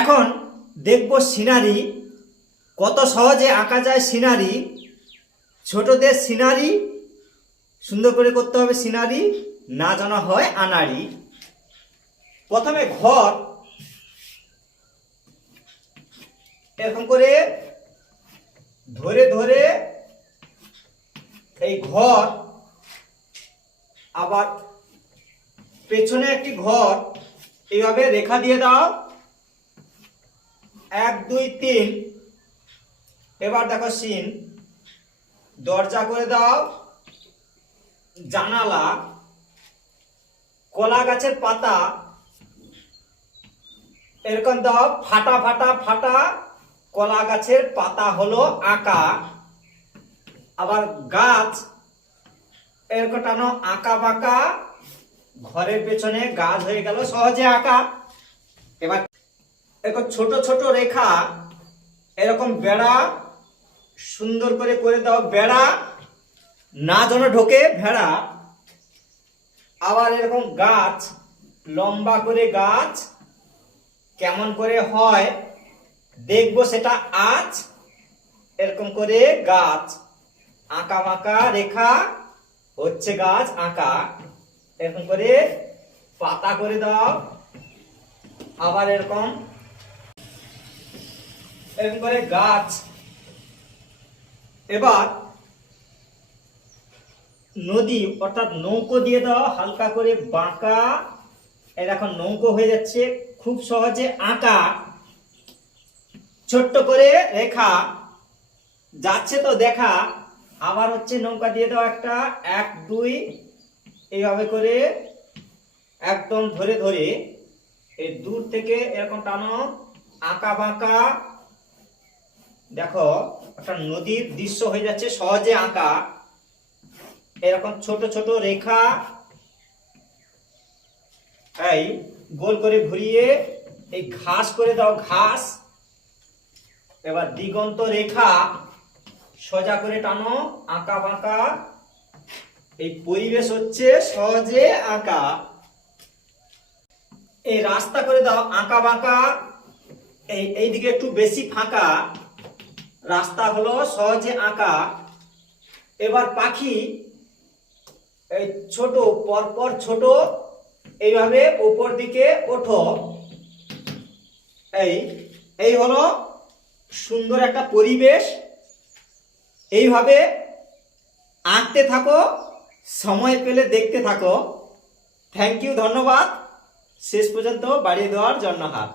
এখন দেখব সিনারি কত সহজে আঁকা যায়। সিনারি ছোটদের সিনারি সুন্দর করে করতে হবে। সিনারি না জানা হয় আনাড়ি। প্রথমে ঘর এরকম করে ধরে ধরে এই ঘর, আবার পেছনে একটি ঘর, এইভাবে রেখা দিয়ে দাও 1 2 3। এবার দেখো সিন, দরজা করে দাও, জানালা, কলা গাছের পাতা এরকম দাও, ফাটা ফাটা ফাটা কলা গাছের পাতা হলো আঁকা। আবার গাছ এরকম টানো, আঁকা বাঁকা, ঘরের পেছনে গাছ হয়ে গেল সহজে আঁকা। এবার এরকম ছোট ছোট রেখা এরকম বেড়া সুন্দর করে করে দাও, বেড়া না যেন ঢোকে ভেড়া। আবার এরকম গাছ, লম্বা করে গাছ কেমন করে হয় দেখবো সেটা আজ। এরকম করে গাছ আঁকা বাঁকা রেখা হচ্ছে গাছ আঁকা। এরকম করে পাতা করে দাও। আবার এরকম এরকম করে গাছ। এবার নদী অর্থাৎ নৌকো দিয়ে দাও, হালকা করে বাঁকা। এখন নৌকো হয়ে যাচ্ছে খুব সহজে আঁকা। ছোট্ট করে রেখা যাচ্ছে তো দেখা। আবার হচ্ছে নৌকা দিয়ে দাও একটা 1 2 এইভাবে করে একদম ধরে ধরে এই দূর থেকে এরকম টানো, আঁকা বাঁকা। দেখো একটা নদীর দৃশ্য হয়ে যাচ্ছে সহজে আঁকা। এরকম ছোট ছোট রেখা এই গোল করে ঘুরিয়ে এই ঘাস করে দাও, ঘাস। এবার দিগন্ত রেখা সোজা করে টানো, আঁকা বাঁকা। এই পরিবেশ হচ্ছে সহজে আঁকা। এই রাস্তা করে দাও আঁকা বাঁকা। এইদিকে একটু বেশি ফাঁকা, রাস্তা হলো সহজে আঁকা। এবার পাখি এই ছোট পরপর ছোট, এইভাবে উপর দিকে ওঠো। এই হলো সুন্দর একটা পরিবেশ। এইভাবে আঁকতে থাকো, সময় পেলে দেখতে থাকো। থ্যাংক ইউ, ধন্যবাদ শেষ পর্যন্ত বাড়িয়ে দেওয়ার জন্য। হাত